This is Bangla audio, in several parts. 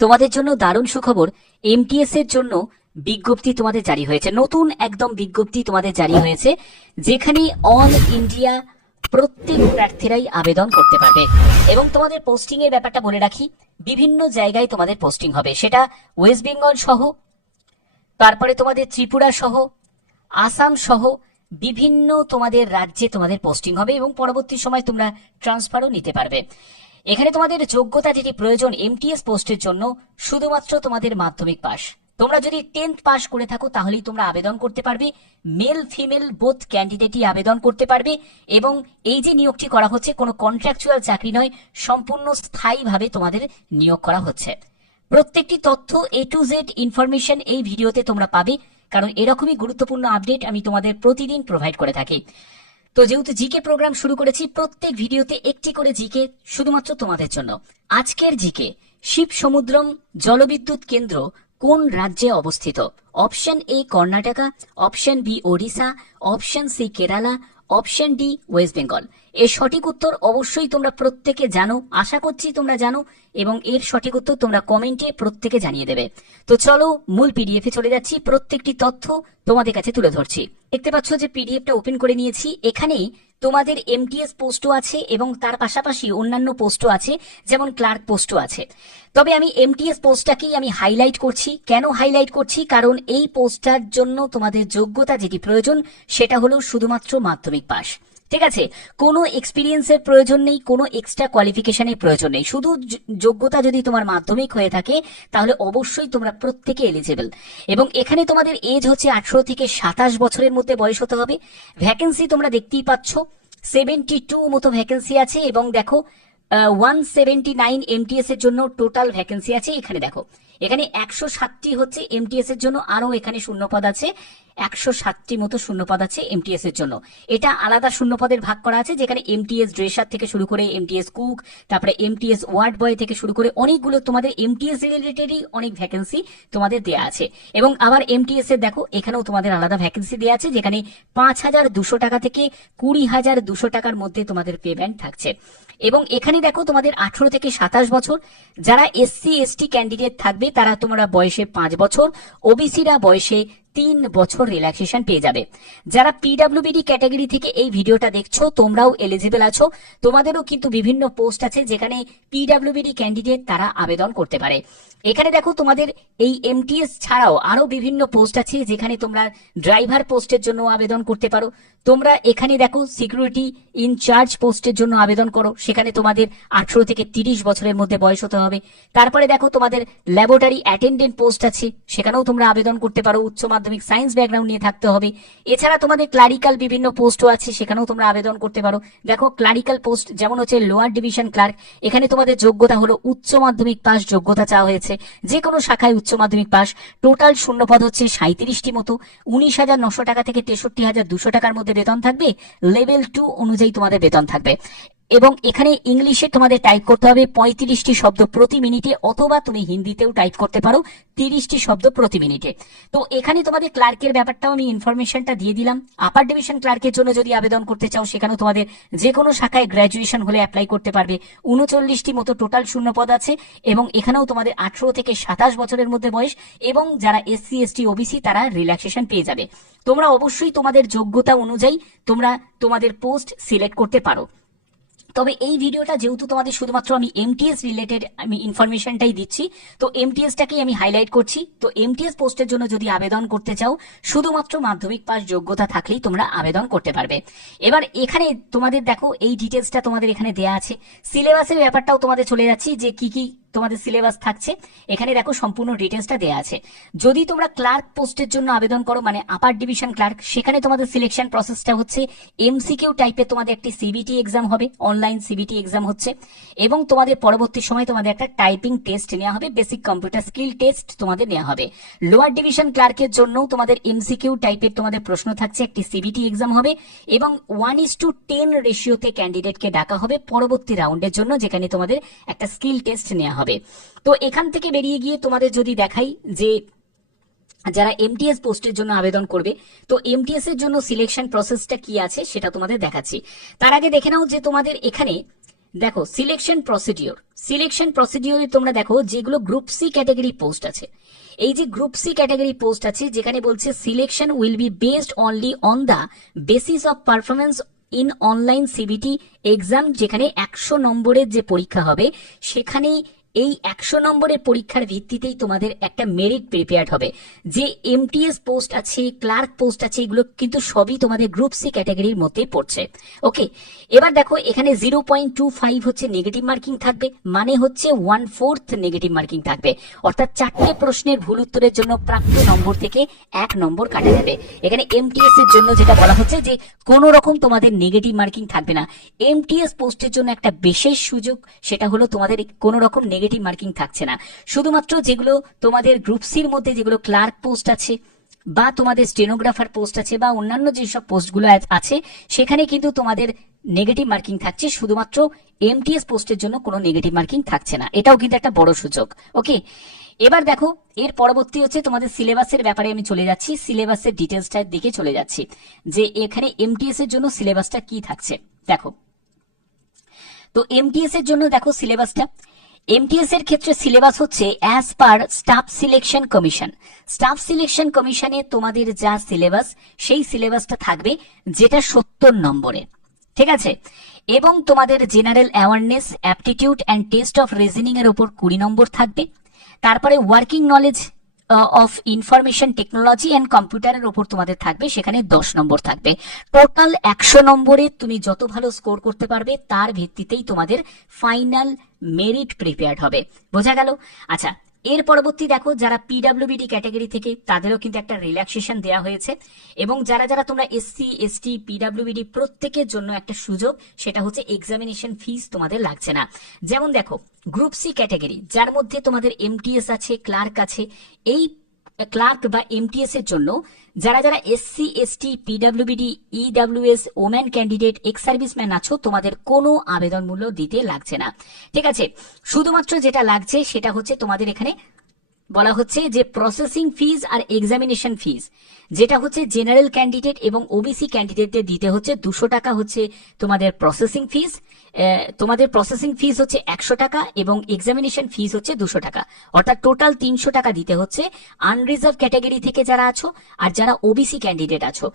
তোমাদের জন্য দারুণ সুখবর এমটিএস এর জন্য বিজ্ঞপ্তি তোমাদের জারি হয়েছে। নতুন একদম বিজ্ঞপ্তি তোমাদের জারি হয়েছে, যেখানে অল ইন্ডিয়া প্রত্যেক প্রার্থীরাই আবেদন করতে পারবে। এবং তোমাদের পোস্টিং এর ব্যাপারটা বলে রাখি, বিভিন্ন জায়গায় তোমাদের পোস্টিং হবে। সেটা ওয়েস্ট বেঙ্গল সহ, তারপরে তোমাদের ত্রিপুরা সহ, আসাম সহ, বিভিন্ন তোমাদের রাজ্যে তোমাদের পোস্টিং হবে এবং পরবর্তী সময় তোমরা ট্রান্সফারও নিতে পারবে। এখানে তোমাদের যোগ্যতা যেটি প্রয়োজন এমটিএস পোস্টের জন্য, শুধুমাত্র তোমাদের মাধ্যমিক পাস তোমরা যদি টেন্থ পাস করে থাকো, তাহলেই তোমরা আবেদন করতে পারবে। মেল ফিমেল বোথ ক্যান্ডিডেটই আবেদন করতে পারবে এবং এই যে নিয়োগটি করা হচ্ছে, কোনো কন্ট্রাকচুয়াল চাকরি নয়, সম্পূর্ণ স্থায়ীভাবে তোমাদের নিয়োগ করা হচ্ছে। প্রত্যেকটি তথ্য এ টু জেড ইনফরমেশন এই ভিডিওতে তোমরা পাবে, কারণ এরকমই গুরুত্বপূর্ণ আপডেট আমি তোমাদের প্রতিদিন প্রোভাইড করে থাকি। তো যেহেতু জিকে প্রোগ্রাম শুরু করেছি, প্রত্যেক ভিডিওতে একটি করে জিকে শুধুমাত্র তোমাদের জন্য। আজকের জিকে শিব সমুদ্রম জলবিদ্যুৎ কেন্দ্র কোন রাজ্যে অবস্থিত? Option A Karnataka option B Odisha option C Kerala option D West Bengal এর সঠিক উত্তর অবশ্যই তোমরা প্রত্যেকে জানো। আশা করছি তোমরা জানো এবং এর সঠিক উত্তর তোমরা কমেন্টে প্রত্যেকে জানিয়ে দেবে। তো চলো মূল পিডিএফে চলে যাচ্ছি। প্রত্যেকটি তথ্য তোমাদের কাছে তুলে ধরছি। দেখতে পাচ্ছ যে পিডিএফটা ওপেন করে নিয়েছি। এখানে তোমাদের এমটিএস পোস্টও আছে এবং তার পাশাপাশি অন্যান্য পোস্টও আছে, যেমন ক্লার্ক পোস্টও আছে। তবে আমি এমটিএস পোস্টটাকেই আমি হাইলাইট করছি। কেন হাইলাইট করছি? কারণ এই পোস্টটার জন্য তোমাদের যোগ্যতা যেটি প্রয়োজন, সেটা হলো শুধুমাত্র মাধ্যমিক পাস ঠিক আছে? কোনো এক্সপিরিয়েন্সের প্রয়োজন নেই, কোনো এক্সট্রা কোয়ালিফিকেশনের প্রয়োজন নেই। শুধু যোগ্যতা যদি তোমার মাধ্যমিক হয়ে থাকে, তাহলে অবশ্যই তোমরা প্রত্যেকে এলিজেবল এবং এখানে তোমাদের এজ হচ্ছে আঠারো থেকে সাতাশ বছরের মধ্যে বয়স হতে হবে। ভ্যাকেন্সি তোমরা দেখতেই পাচ্ছ। সেভেন্টি টু মতো ভ্যাকেন্সি আছে এবং দেখো ওয়ান সেভেন্টি নাইন এমটিএস এর জন্য টোটাল ভ্যাকেন্সি আছে এখানে দেখো। এখানে একশো সাতটি হচ্ছে এমটিএস এর জন্য আরও এখানে শূন্যপদ আছে। একশো সাতটি মতো শূন্যপদ আছে এমটিএস এর জন্য। এটা আলাদা শূন্যপদের ভাগ করা আছে, যেখানে এমটিএস ড্রেসার থেকে শুরু করে এমটিএস কুক তারপরে এমটিএস ওয়ার্ড বয় থেকে শুরু করে অনেকগুলো তোমাদের এমটিএস রিলেটেডই অনেক ভ্যাকেন্সি তোমাদের দেয়া আছে। এবং আবার এমটিএস এর দেখো, এখানেও তোমাদের আলাদা ভ্যাকেন্সি দেওয়া আছে, যেখানে পাঁচ হাজার দুশো টাকা থেকে কুড়ি হাজার দুশো টাকার মধ্যে তোমাদের পেমেন্ট থাকছে। এবং এখানে দেখো তোমাদের আঠারো থেকে সাতাশ বছর। যারা এসসি, এসটি ক্যান্ডিডেট থাকবে, তারা তোমরা বয়সে পাঁচ বছর। ওবিসিরা বয়সে তিন বছর রিল্যাক্সেশন পেয়ে যাবে। যারা পিডাব্লিউবিডি ক্যাটাগরি থেকে এই ভিডিওটা দেখছ, তোমরাও এলিজিবল আছো। তোমাদেরও কিন্তু বিভিন্ন পোস্ট আছে যেখানে পিডাব্লিউবিডি ক্যান্ডিডেট তারা আবেদন করতে পারে। এখানে দেখো তোমাদের এই এমটিএস ছাড়াও আরও বিভিন্ন পোস্ট আছে যেখানে তোমরা ড্রাইভার পোস্টের জন্য আবেদন করতে পারো। তোমরা এখানে দেখো সিকিউরিটি ইনচার্জ পোস্টের জন্য আবেদন করো। সেখানে তোমাদের আঠারো থেকে তিরিশ বছরের মধ্যে বয়স হতে হবে। তারপরে দেখো তোমাদের ল্যাবরেটরি অ্যাটেন্ডেন্ট পোস্ট আছে, সেখানেও তোমরা আবেদন করতে পারো উচ্চ মাধ্যমিক সায়েন্স ব্যাকগ্রাউন্ড নিয়ে থাকতে হবে। এছাড়া তোমাদের ক্লারিক্যাল বিভিন্ন পোস্টও আছে, সেখানেও তোমরা আবেদন করতে পারো। দেখো, ক্লারিক্যাল পোস্ট যেমন হচ্ছে লোয়ার ডিভিশন ক্লার্ক, এখানে তোমাদের যোগ্যতা হলো উচ্চ মাধ্যমিক পাস যোগ্যতা চাওয়া হয়েছে। যে কোনো শাখায় উচ্চ মাধ্যমিক পাস টোটাল শূন্যপদ হচ্ছে সাঁত্রিশটি মতো। উনিশ হাজার নশো টাকা থেকে তেষট্টি হাজার দুশো টাকার মধ্যে বেতন থাকবে। লেভেল টু অনুযায়ী তোমাদের বেতন থাকবে। এবং এখানে ইংলিশে তোমাদের টাইপ করতে হবে পঁয়ত্রিশটি শব্দ প্রতি মিনিটে অথবা তুমি হিন্দিতেও টাইপ করতে পারো তিরিশটি শব্দ প্রতি মিনিটে। তো এখানে তোমাদের ক্লার্কের ব্যাপারটাও আমি ইনফরমেশনটা দিয়ে দিলাম। আপার ডিভিশন ক্লার্কের জন্য যদি আবেদন করতে চাও, সেখানেও তোমাদের যে কোনো শাখায় গ্র্যাজুয়েশন হলে অ্যাপ্লাই করতে পারবে। উনচল্লিশটি মতো টোটাল শূন্য পদ আছে এবং এখানেও তোমাদের আঠারো থেকে সাতাশ বছরের মধ্যে বয়স এবং যারা এসসি এসটি ওবিসি তারা রিল্যাক্সেশন পেয়ে যাবে। তোমরা অবশ্যই তোমাদের যোগ্যতা অনুযায়ী তোমরা তোমাদের পোস্ট সিলেক্ট করতে পারো। তবে এই ভিডিওটা যেহেতু তোমাদের শুধুমাত্র আমি এমটিএস রিলেটেড আমি ইনফরমেশনটাই দিচ্ছি, তো এমটিএসটাকেই আমি হাইলাইট করছি। তো এমটিএস পোস্টের জন্য যদি আবেদন করতে চাও, শুধুমাত্র মাধ্যমিক পাস যোগ্যতা থাকলেই তোমরা আবেদন করতে পারবে। এবার এখানে তোমাদের দেখো, এই ডিটেলসটা তোমাদের এখানে দেয়া আছে। সিলেবাসের ব্যাপারটাও তোমাদের চলে যাচ্ছি যে কি কি তোমাদের সিলেবাস থাকছে। এখানে দেখো সম্পূর্ণ ডিটেলসটা দেওয়া আছে। যদি তোমরা ক্লার্ক পোস্টের জন্য আবেদন করো মানে আপার ডিভিশন ক্লার্ক সেখানে তোমাদের সিলেকশন প্রসেসটা হচ্ছে এমসিকিউ টাইপের তোমাদের একটি সিবিটি এক্সাম হবে অনলাইন সিবিটি এক্সাম হচ্ছে। এবং তোমাদের পরবর্তী সময় তোমাদের একটা টাইপিং টেস্ট নেওয়া হবে বেসিক কম্পিউটার স্কিল টেস্ট তোমাদের নেওয়া হবে। লোয়ার ডিভিশন ক্লার্কের জন্য তোমাদের এমসিকিউ টাইপের তোমাদের প্রশ্ন থাকছে, একটি সিবিটি এক্সাম হবে। এবং ওয়ান ইস টু টেন রেশিওতে ক্যান্ডিডেটকে ডাকা হবে পরবর্তী রাউন্ডের জন্য, যেখানে তোমাদের একটা স্কিল টেস্ট নেওয়া হবে। তো এখান থেকে বেরিয়ে গিয়ে তোমাদের যদি দেখাই যে যারা এমটিএস পোস্টের জন্য আবেদন করবে, তো এমটিএস এর জন্য সিলেকশন প্রসেসটা কি আছে সেটা তোমাদের দেখাচ্ছি। তার আগে দেখে নাও যে তোমাদের এখানে দেখো সিলেকশন প্রসিডিওর সিলেকশন প্রসিডিওরে তোমরা দেখো যেগুলো গ্রুপ সি ক্যাটাগরি পোস্ট আছে। এই যে গ্রুপ সি ক্যাটাগরি পোস্ট আছে, যেখানে বলছে selection will be based only on the basis of performance in online CBT exam যেখানে একশো নম্বরের যে পরীক্ষা হবে সেখানে এই একশো নম্বরের পরীক্ষার ভিত্তিতেই তোমাদের একটা মেরিট প্রিপেয়ার্ড হবে। যে এমটিএস পোস্ট আছে ক্লার্ক পোস্ট আছে, এগুলো কিন্তু সবই তোমাদের গ্রুপ সি ক্যাটাগরির মধ্যে পড়ছে। ওকে এবার দেখো, এখানে জিরো পয়েন্ট টু ফাইভ হচ্ছে নেগেটিভ মার্কিং থাকবে মানে হচ্ছে ওয়ান ফোর্থ নেগেটিভ মার্কিং থাকবে। অর্থাৎ চারটে প্রশ্নের ভুল উত্তরের জন্য প্রাপ্ত নম্বর থেকে এক নম্বর কাটা যাবে। এখানে এমটিএস এর জন্য যেটা বলা হচ্ছে যে, কোনো রকম তোমাদের নেগেটিভ মার্কিং থাকবে না। এমটিএস পোস্টের জন্য একটা বিশেষ সুযোগ, সেটা হলো তোমাদের কোনো রকম নেগেটিভ মার্কিং থাকছে না। শুধুমাত্র যেগুলো তোমাদের গ্রুপ সির মধ্যে যেগুলো ক্লার্ক পোস্ট আছে, বা তোমাদের স্টেনোগ্রাফার পোস্ট আছে, বা অন্যান্য যেসব পোস্টগুলো আছে, সেখানে কিন্তু তোমাদের নেগেটিভ মার্কিং থাকছে। শুধুমাত্র এমটিএস পোস্টের জন্য কোনো নেগেটিভ মার্কিং থাকছে না। এটাও কিন্তু একটা বড় সুযোগ। ওকে? এবার দেখো, এর পরবর্তী হচ্ছে তোমাদের সিলেবাসের ব্যাপারে আমি চলে যাচ্ছি। সিলেবাসের ডিটেলসটার দিকে চলে যাচ্ছি। যে এখানে এমটিএস এর জন্য সিলেবাসটা কি থাকছে? দেখো। তো এমটিএস এর জন্য দেখো সিলেবাসটা এমটিএস এর ক্ষেত্রে সিলেবাস হচ্ছে as per staff selection commission staff selection কমিশনে তোমাদের যা সিলেবাস সেই সিলেবাসটা থাকবে, যেটা সত্তর নম্বরে। ঠিক আছে? এবং তোমাদের general awareness aptitude and test of reasoning এর উপর কুড়ি নম্বর থাকবে। তারপরে working knowledge of information technology and কম্পিউটারের ওপর তোমাদের থাকবে, সেখানে দশ নম্বর থাকবে। টোটাল একশো নম্বরে তুমি যত ভালো স্কোর করতে পারবে, তার ভিত্তিতেই তোমাদের ফাইনাল মেরিট প্রিপেয়ার্ড হবে। বোঝা গেল? আচ্ছা এর পরবর্তী দেখো, যারা পিডাব্লিউবিডি ক্যাটাগরি থেকে, তাদেরও কিন্তু একটা রিল্যাক্সেশন দেওয়া হয়েছে এবং যারা যারা তোমরা এসসি এসটি পিডাব্লিউবিডি প্রত্যেকের জন্য একটা সুযোগ, সেটা হচ্ছে এক্সামিনেশন ফিস তোমাদের লাগছে না। যেমন দেখো গ্রুপ সি ক্যাটাগরি যার মধ্যে তোমাদের এমটিএস আছে ক্লার্ক আছে, এই ক্লার্ক বা এমটিএস এর জন্য যারা যারা SC ST PWBD EWS woman candidate ex serviceman আছো, তোমাদের কোনো আবেদন মূল্য দিতে লাগছে না। ঠিক আছে, শুধুমাত্র যেটা লাগছে সেটা হচ্ছে তোমাদের এখানে বলা হচ্ছে যে প্রসেসিং ফিজ আর এক্সামিনেশন ফিজ যেটা হচ্ছে জেনারেল ক্যান্ডিডেট এবং ওবিসি ক্যান্ডিডেটদের দিতে হচ্ছে দুশো টাকা হচ্ছে তোমাদের প্রসেসিং ফিজ তোমাদের প্রসেসিং ফিজ হচ্ছে একশো টাকা এবং এক্সামিনেশন ফিজ হচ্ছে দুশো টাকা। অর্থাৎ টোটাল তিনশো টাকা দিতে হচ্ছে আনরিজার্ভ ক্যাটাগরি থেকে যারা আছো আর যারা ওবিসি ক্যান্ডিডেট আছো।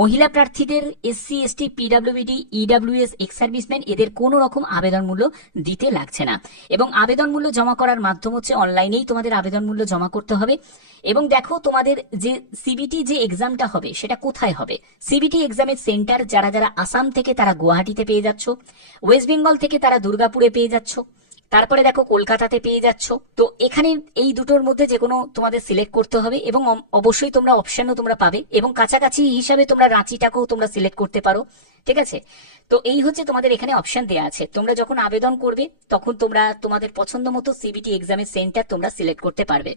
মহিলা প্রার্থীদের SC, ST PWBD EWS, ex serviceman এদের কোনো রকম আবেদন মূল্য দিতে লাগছে না। এবং আবেদন মূল্য জমা করার মাধ্যম হচ্ছে অনলাইনেই তোমাদের আবেদন মূল্য জমা করতে হবে। এবং দেখো তোমাদের যে সিবিটি যে এক্সামটা হবে, সেটা কোথায় হবে? সিবিটি এক্সামের সেন্টার যারা যারা আসাম থেকে তারা গুয়াহাটিতে পেয়ে যাচ্ছ ওয়েস্ট বেঙ্গল থেকে তারা দুর্গাপুরে পেয়ে যাচ্ছ। তারপরে দেখো কলকাতাতে পেয়ে যাচ্ছ। তো এখানে এই দুটোর মধ্যে যে কোনো তোমাদের সিলেক্ট করতে হবে এবং অবশ্যই তোমরা অপশনও তোমরা পাবে এবং কাছাকাছি হিসাবে তোমরা রাঁচিটাকেও তোমরা সিলেক্ট করতে পারো, ঠিক আছে? তো এই হচ্ছে তোমাদের এখানে অপশন দেওয়া আছে। তোমরা যখন আবেদন করবে, তখন তোমরা তোমাদের পছন্দ মতো সিবিটি এক্সামের সেন্টার তোমরা সিলেক্ট করতে পারবে।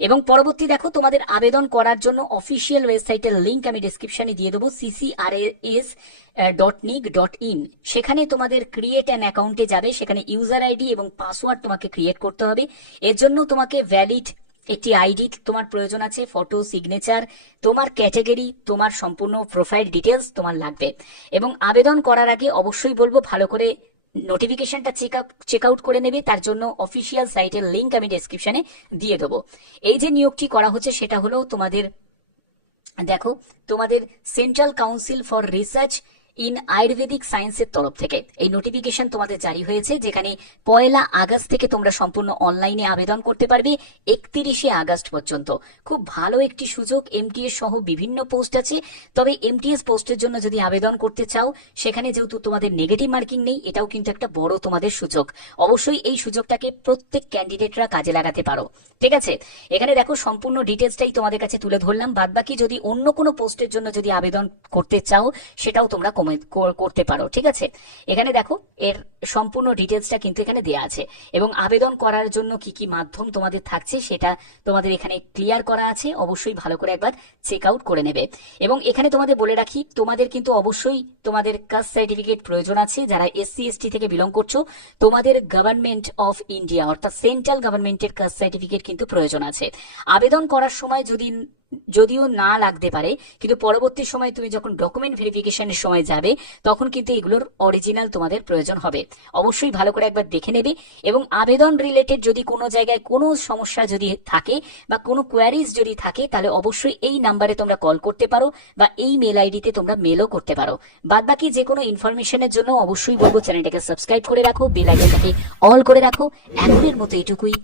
এবং পরবর্তী দেখো, তোমাদের আবেদন করার জন্য অফিসিয়াল ওয়েবসাইটের লিংক আমি ডিসক্রিপশনে দিয়ে দেবো CCRAS dot nic dot in সেখানে তোমাদের ক্রিয়েট অ্যান অ্যাকাউন্টে যাবে, সেখানে ইউজার আইডি এবং পাসওয়ার্ড তোমাকে ক্রিয়েট করতে হবে। এর জন্য তোমাকে ভ্যালিড একটি আইডি তোমার প্রয়োজন আছে ফটো সিগনেচার তোমার ক্যাটাগরি তোমার সম্পূর্ণ প্রোফাইল ডিটেলস তোমার লাগবে। এবং আবেদন করার আগে অবশ্যই বলব, ভালো করে নোটিফিকেশনটা চেক চেক আউট করে নেবে, তার জন্য অফিসিয়াল সাইটের লিঙ্ক আমি ডেসক্রিপশনে দিয়ে দেবো। এই যে নিয়োগটি করা হচ্ছে, সেটা হলো তোমাদের, দেখো, তোমাদের central council for research in ayurvedic সায়েন্সের তরফ থেকে। এই নোটিফিকেশন তোমাদের জারি হয়েছে, যেখানে পয়লা আগস্ট থেকে তোমরা সম্পূর্ণ অনলাইনে আবেদন করতে পারবে একত্রিশে আগস্ট পর্যন্ত। খুব ভালো একটি সুযোগ এমটিএস সহ বিভিন্ন পোস্ট আছে। তবে এমটিএস পোস্টের জন্য যদি আবেদন করতে চাও, সেখানে যেহেতু তোমাদের নেগেটিভ মার্কিং নেই, এটাও কিন্তু একটা বড় তোমাদের সুযোগ। অবশ্যই এই সুযোগটাকে প্রত্যেক ক্যান্ডিডেটরা কাজে লাগাতে পারো। ঠিক আছে? এখানে দেখো, সম্পূর্ণ ডিটেলসটাই তোমাদের কাছে তুলে ধরলাম। বাদবাকি যদি অন্য কোনো পোস্টের জন্য যদি আবেদন করতে চাও, সেটাও তোমরা করতে পারো, ঠিক আছে? এখানে দেখো, এর সম্পূর্ণ ডিটেলসটা কিন্তু এখানে দেওয়া আছে। এবং আবেদন করার জন্য কি কি মাধ্যম তোমাদের থাকছে সেটা তোমাদের এখানে ক্লিয়ার করা আছে, অবশ্যই ভালো করে একবার চেক আউট করে নেবে। এবং এখানে তোমাদের বলে রাখি, তোমাদের কিন্তু অবশ্যই তোমাদের কাস্ট সার্টিফিকেট প্রয়োজন আছে, যারা এসসি এসটি থেকে বিলং করছ, তোমাদের গভর্নমেন্ট অফ ইন্ডিয়া অর্থাৎ সেন্ট্রাল গভর্নমেন্টের কাস্ট সার্টিফিকেট কিন্তু প্রয়োজন আছে। আবেদন করার সময় যদি যদিও না লাগতে পারে, কিন্তু পরবর্তী সময় তুমি যখন ডকুমেন্ট ভেরিফিকেশনের সময় যাবে, তখন কিন্তু এগুলোর অরিজিনাল তোমাদের প্রয়োজন হবে। অবশ্যই ভালো করে একবার দেখে নেবে এবং আবেদন রিলেটেড যদি কোনো জায়গায় কোনো সমস্যা যদি থাকে বা কোনো কোয়ারিজ যদি থাকে, তাহলে অবশ্যই এই নাম্বারে তোমরা কল করতে পারো বা এই মেল আইডিতে তোমরা মেলও করতে পারো। বাদ বাকি যে কোনো ইনফরমেশনের জন্য অবশ্যই বলব চ্যানেলটাকে সাবস্ক্রাইব করে রাখো বেল আইকনটাকে অল করে রাখো। এখনের মতো এটুকুই।